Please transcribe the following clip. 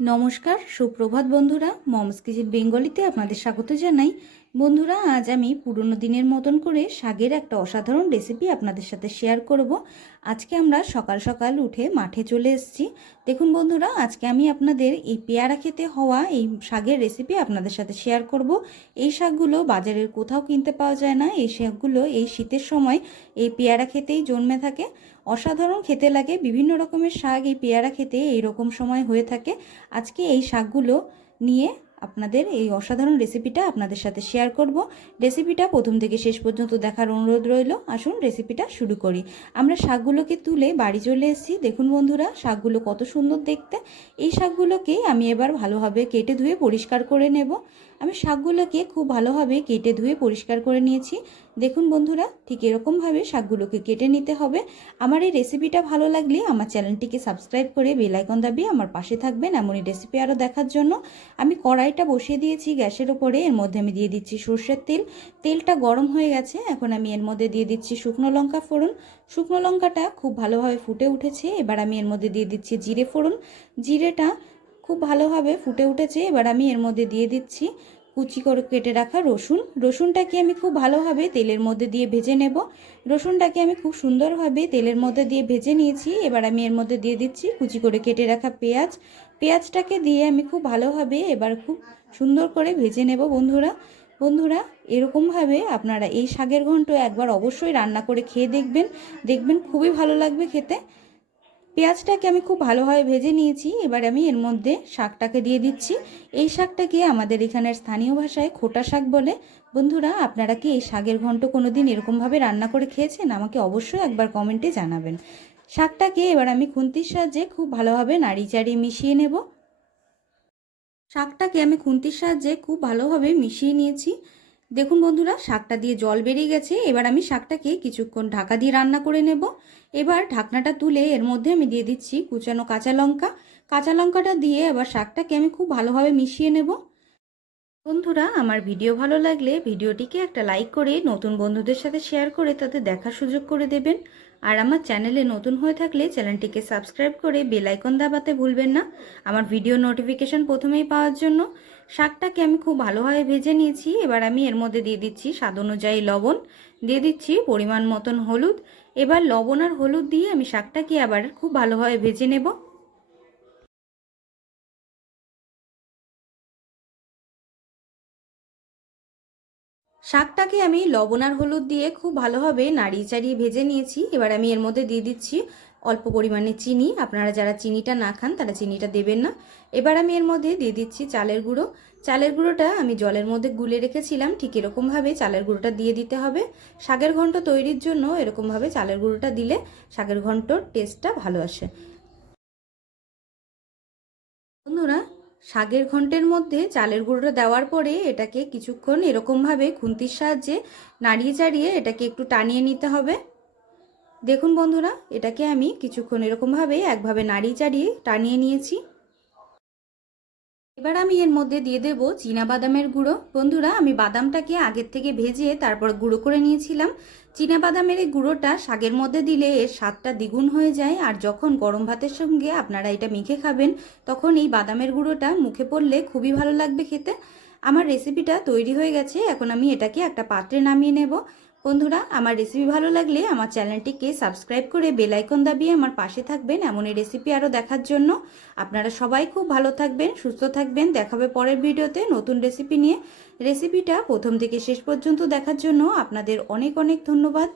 নমস্কার সুপ্রভাত বন্ধুরা মমস কিচেন বেঙ্গলিতে আপনাদের স্বাগত জানাই। বন্ধুরা, আজ আমি পুরনো দিনের মতন করে শাগের একটা অসাধারণ রেসিপি আপনাদের সাথে শেয়ার করব। আজকে আমরা সকাল সকাল উঠে মাঠে চলে এসেছি। দেখুন বন্ধুরা, আজকে আমি আপনাদের এই পেয়ারা খেতে হওয়া এই শাগের রেসিপি আপনাদের সাথে শেয়ার করব। এই শাকগুলো বাজারের কোথাও কিনতে পাওয়া যায় না। এই শাকগুলো এই শীতের সময় এই পেয়ারা খেতেই জন্মে থাকে। অসাধারণ খেতে লাগে, বিভিন্ন রকমের শাক এই পেয়ারা খেতে এই রকম সময় হয়ে থাকে। আজকে এই শাকগুলো নিয়ে আপনাদের এই অসাধারণ রেসিপিটা আপনাদের সাথে শেয়ার করব। রেসিপিটা প্রথম থেকে শেষ পর্যন্ত দেখার অনুরোধ রইল। আসুন রেসিপিটা শুরু করি। আমরা শাকগুলোকে তুলে বাড়ি চলে এসেছি। দেখুন বন্ধুরা, শাকগুলো কত সুন্দর দেখতে। এই শাকগুলোকে আমি এবার ভালোভাবে কেটে ধুয়ে পরিষ্কার করে নেব। আমি শাকগুলোকে খুব ভালোভাবে কেটে ধুয়ে পরিষ্কার করে নিয়েছি। দেখুন বন্ধুরা, ঠিক এরকমভাবে শাকগুলোকে কেটে নিতে হবে। আমার এই রেসিপিটা ভালো লাগলে আমার চ্যানেলটিকে সাবস্ক্রাইব করে বেল আইকন দাবিয়ে আমার পাশে থাকবেন এমনই রেসিপি আরও দেখার জন্য। আমি কড়াইটা বসিয়ে দিয়েছি গ্যাসের ওপরে এর মধ্যে আমি দিয়ে দিচ্ছি সর্ষের তেল। তেলটা গরম হয়ে গেছে, এখন আমি এর মধ্যে দিয়ে দিচ্ছি শুকনো লঙ্কা ফোড়ন। শুকনো লঙ্কাটা খুব ভালোভাবে ফুটে উঠেছে, এবার আমি এর মধ্যে দিয়ে দিচ্ছি জিরে ফোড়ন। জিরেটা খুব ভালোভাবে ফুটে উঠেছে, এবার আমি এর মধ্যে দিয়ে দিচ্ছি কুচি করে কেটে রাখা রসুন। রসুনটাকে আমি খুব ভালোভাবে তেলের মধ্যে দিয়ে ভেজে নেব। রসুনটাকে আমি খুব সুন্দরভাবে তেলের মধ্যে দিয়ে ভেজে নিয়েছি, এবার আমি এর মধ্যে দিয়ে দিচ্ছি কুচি করে কেটে রাখা পেঁয়াজ। পেঁয়াজটাকে দিয়ে আমি খুব ভালোভাবে এবার খুব সুন্দর করে ভেজে নেব বন্ধুরা। বন্ধুরা, এরকমভাবে আপনারা এই শাকের ঘন্ট একবার অবশ্যই রান্না করে খেয়ে দেখবেন। দেখবেন খুবই ভালো লাগবে খেতে। পেঁয়াজটাকে আমি খুব ভালোভাবে ভেজে নিয়েছি। এবার আমি এর মধ্যে শাকটাকে দিয়ে দিচ্ছি। এই শাকটাকে আমাদের এখানের স্থানীয় ভাষায় খোটা শাক বলে। বন্ধুরা, আপনারা কি এই শাকের ঘন্ট কোনো দিন এরকমভাবে রান্না করে খেয়েছেন? আমাকে অবশ্যই একবার কমেন্টে জানাবেন। শাকটাকে এবার আমি খুন্তির সাহায্যে খুব ভালোভাবে নাড়ি চাড়িয়ে মিশিয়ে নেব। শাকটাকে আমি খুন্তির সাহায্যে খুব ভালোভাবে মিশিয়ে নিয়েছি। দেখুন বন্ধুরা, শাকটা দিয়ে জল বেরিয়ে গেছে। এবার আমি শাকটাকে কিছুক্ষণ ঢাকা দিয়ে রান্না করে নেব। এবার ঢাকনাটা তুলে এর মধ্যে আমি দিয়ে দিচ্ছি কুচানো কাঁচা লঙ্কা। কাঁচা লঙ্কাটা দিয়ে এবার শাকটাকে আমি খুব ভালোভাবে মিশিয়ে নেব। বন্ধুরা, আমার ভিডিও ভালো লাগলে ভিডিওটিকে একটা লাইক করে নতুন বন্ধুদের সাথে শেয়ার করে তাদের দেখার সুযোগ করে দেবেন। আর আমার চ্যানেলে নতুন হয়ে থাকলে চ্যানেলটিকে সাবস্ক্রাইব করে বেল আইকন দাবাতে ভুলবেন না। আমার ভিডিও নোটিফিকেশন প্রথমেই পাওয়ার জন্য শাকটাকে আমি খুব ভালোভাবে ভেজে নিয়েছি। এবার আমি এর মধ্যে দিয়ে দিচ্ছি স্বাদ অনুযায়ী লবণ। দিয়ে দিচ্ছি পরিমাণ মতন হলুদ। এবার লবণ আর হলুদ দিয়ে আমি শাকটাকে আবার খুব ভালোভাবে ভেজে নেব। শাকটাকে আমি লবণ আর হলুদ দিয়ে খুব ভালোভাবে নাড়িয়ে চাড়িয়ে ভেজে নিয়েছি। এবার আমি এর মধ্যে দিয়ে দিচ্ছি অল্প পরিমাণে চিনি। আপনারা যারা চিনিটা না খান, তারা চিনিটা দেবেন না। এবার আমি এর মধ্যে দিয়ে দিচ্ছি চালের গুঁড়ো। চালের গুঁড়োটা আমি জলের মধ্যে গুলে রেখেছিলাম। ঠিক এরকমভাবে চালের গুঁড়োটা দিয়ে দিতে হবে। শাকের ঘন্ট তৈরির জন্য এরকমভাবে চালের গুঁড়োটা দিলে শাকের ঘন্টর টেস্টটা ভালো আসে। বন্ধুরা শাকের ঘন্টের মধ্যে চালের গুঁড়োটা দেওয়ার পরে এটাকে কিছুক্ষণ এরকমভাবে খুন্তির সাহায্যে নাড়িয়ে চাড়িয়ে এটাকে একটু টানিয়ে নিতে হবে। দেখুন বন্ধুরা, এটাকে আমি কিছুক্ষণ এরকমভাবে একভাবে নাড়িয়ে চাড়িয়ে টানিয়ে নিয়েছি। এবার আমি এর মধ্যে দিয়ে দেব চীনা বাদামের গুঁড়ো। বন্ধুরা, আমি বাদামটাকে আগের থেকে ভেজে তারপর গুঁড়ো করে নিয়েছিলাম। চীনা বাদামের এই গুঁড়োটা শাকের মধ্যে দিলে এর স্বাদটা দ্বিগুণ হয়ে যায় আর যখন গরম ভাতের সঙ্গে আপনারা এটা মেখে খাবেন, তখন এই বাদামের গুঁড়োটা মুখে পড়লে খুবই ভালো লাগবে খেতে। আমার রেসিপিটা তৈরি হয়ে গেছে, এখন আমি এটাকে একটা পাত্রে নামিয়ে নেব। বন্ধুরা, আমার রেসিপি ভালো লাগলে আমার চ্যানেলটিকে সাবস্ক্রাইব করে বেল আইকন দাবিয়ে আমার পাশে থাকবেন এমনই রেসিপি আরও দেখার জন্য। আপনারা সবাই খুব ভালো থাকবেন, সুস্থ থাকবেন। দেখাবে পরের ভিডিওতে নতুন রেসিপি নিয়ে। রেসিপিটা প্রথম থেকে শেষ পর্যন্ত দেখার জন্য আপনাদের অনেক অনেক ধন্যবাদ।